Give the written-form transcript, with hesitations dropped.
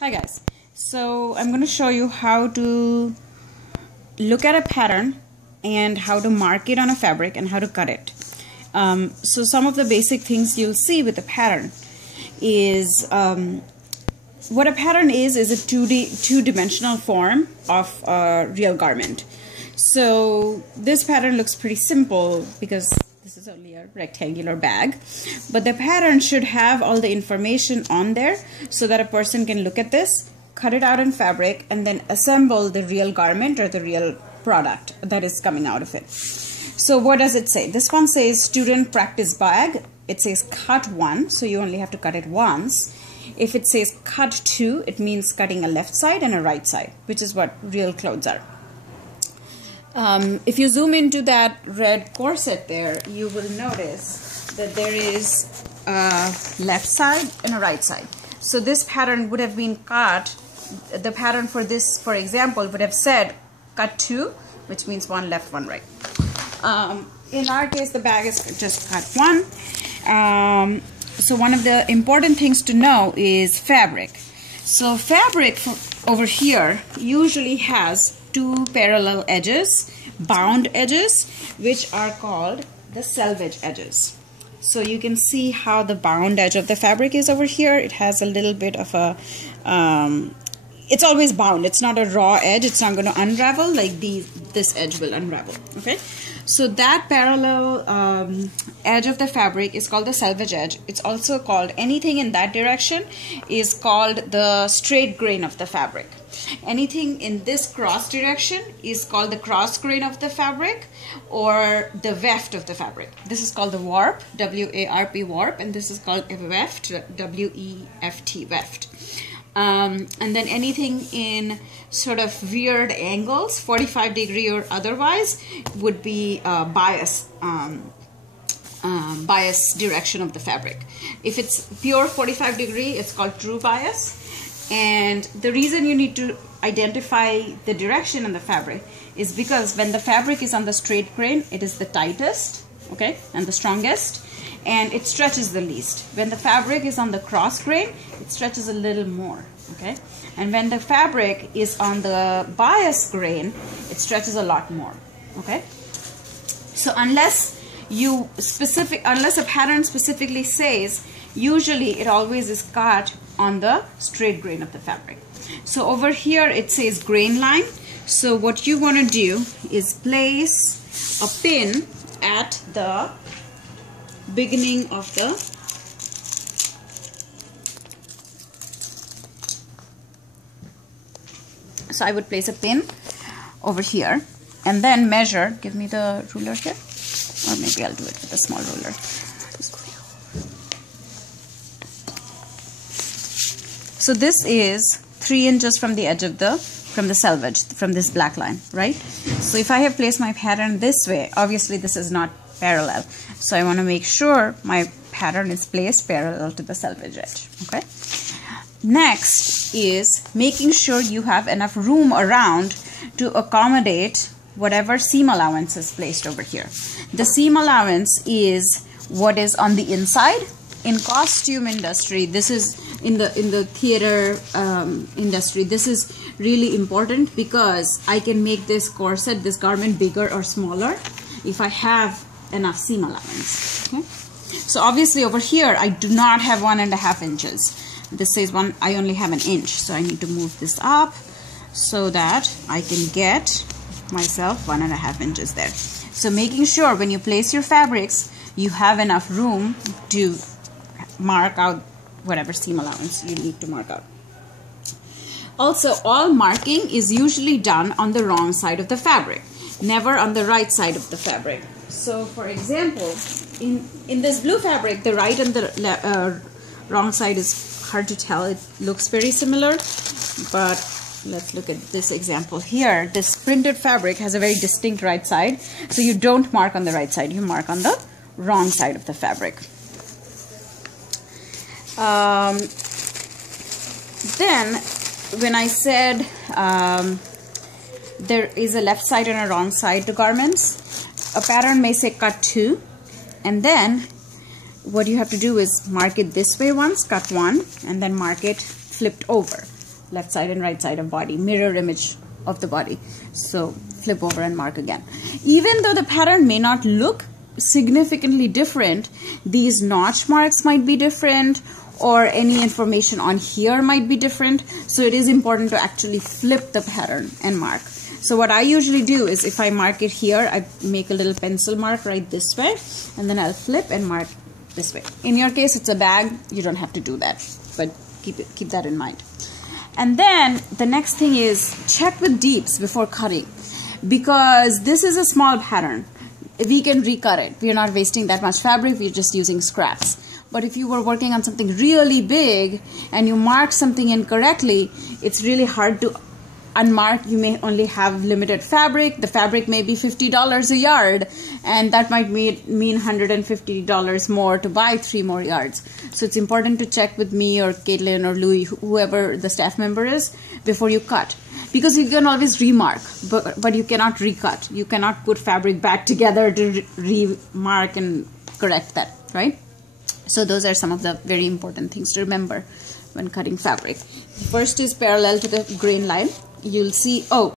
Hi guys, so I'm going to show you how to look at a pattern and how to mark it on a fabric and how to cut it. So some of the basic things you'll see with a pattern is what a pattern is a two-dimensional form of a real garment. So this pattern looks pretty simple because this is only a rectangular bag, but the pattern should have all the information on there so that a person can look at this, cut it out in fabric, and then assemble the real garment or the real product that is coming out of it. So what does it say? This one says student practice bag. It says cut 1, so you only have to cut it once. If it says cut 2, it means cutting a left side and a right side, which is what real clothes are. If you zoom into that red corset there, you will notice that there is a left side and a right side. So this pattern would have been cut, the pattern for this, for example, would have said cut 2, which means one left, one right. In our case, the bag is just cut 1. So one of the important things to know is fabric. So fabric over here usually has two parallel edges, bound edges, which are called the selvage edges. So you can see how the bound edge of the fabric is over here. It has a little bit of a, it's always bound. It's not a raw edge. It's not going to unravel like this edge will unravel. Okay. So that parallel edge of the fabric is called the selvage edge. It's also called, anything in that direction is called the straight grain of the fabric. Anything in this cross direction is called the cross grain of the fabric or the weft of the fabric. This is called the warp, W-A-R-P, warp, and this is called a weft, W-E-F-T, weft. And then anything in sort of weird angles, 45-degree or otherwise, would be bias direction of the fabric. If it's pure 45-degree, it's called true bias. And the reason you need to identify the direction in the fabric is because when the fabric is on the straight grain, it is the tightest, okay, and the strongest, and it stretches the least. When the fabric is on the cross grain, it stretches a little more, okay, and when the fabric is on the bias grain, it stretches a lot more, okay. So unless a pattern specifically says, usually it always is cut on the straight grain of the fabric. So over here it says grain line. So what you want to do is place a pin at the beginning of the so I would place a pin over here and then measure, give me the ruler here, or maybe I'll do it with a small ruler. So this is 3 inches from the edge of the selvage, from this black line, right? So if I have placed my pattern this way, obviously this is not parallel. So I want to make sure my pattern is placed parallel to the selvage edge, okay? Next is making sure you have enough room around to accommodate whatever seam allowance is placed over here. The seam allowance is what is on the inside. In costume industry, this is in the theater industry, this is really important because I can make this corset, this garment, bigger or smaller if I have enough seam allowance. Okay? So obviously over here I do not have 1.5 inches. This says I only have 1 inch, so I need to move this up so that I can get myself 1.5 inches there. So making sure when you place your fabrics, you have enough room to mark out whatever seam allowance you need to mark out. Also, all marking is usually done on the wrong side of the fabric, never on the right side of the fabric. So for example, in this blue fabric, the right and the wrong side is hard to tell. It looks very similar, but let's look at this example here. This printed fabric has a very distinct right side, so you don't mark on the right side, you mark on the wrong side of the fabric. Then when I said there is a left side and a wrong side to garments, a pattern may say cut 2, and then what you have to do is mark it this way once, cut 1, and then mark it flipped over. left side and right side of body, mirror image of the body. So flip over and mark again. Even though the pattern may not look significantly different, these notch marks might be different, or any information on here might be different. So it is important to actually flip the pattern and mark. So what I usually do is, if I mark it here, I make a little pencil mark right this way, and then I'll flip and mark this way. In your case, it's a bag, you don't have to do that, but keep that in mind. And then the next thing is, check with Depts before cutting, because this is a small pattern. We can recut it. We're not wasting that much fabric, we're just using scraps. But if you were working on something really big and you mark something incorrectly, it's really hard to unmark. You may only have limited fabric. The fabric may be $50 a yard, and that might mean $150 more to buy 3 more yards. So it's important to check with me or Caitlin or Louis, whoever the staff member is, before you cut. Because you can always remark, but you cannot recut. You cannot put fabric back together to remark and correct that, right? So those are some of the very important things to remember when cutting fabric. First is parallel to the grain line. You'll see, oh,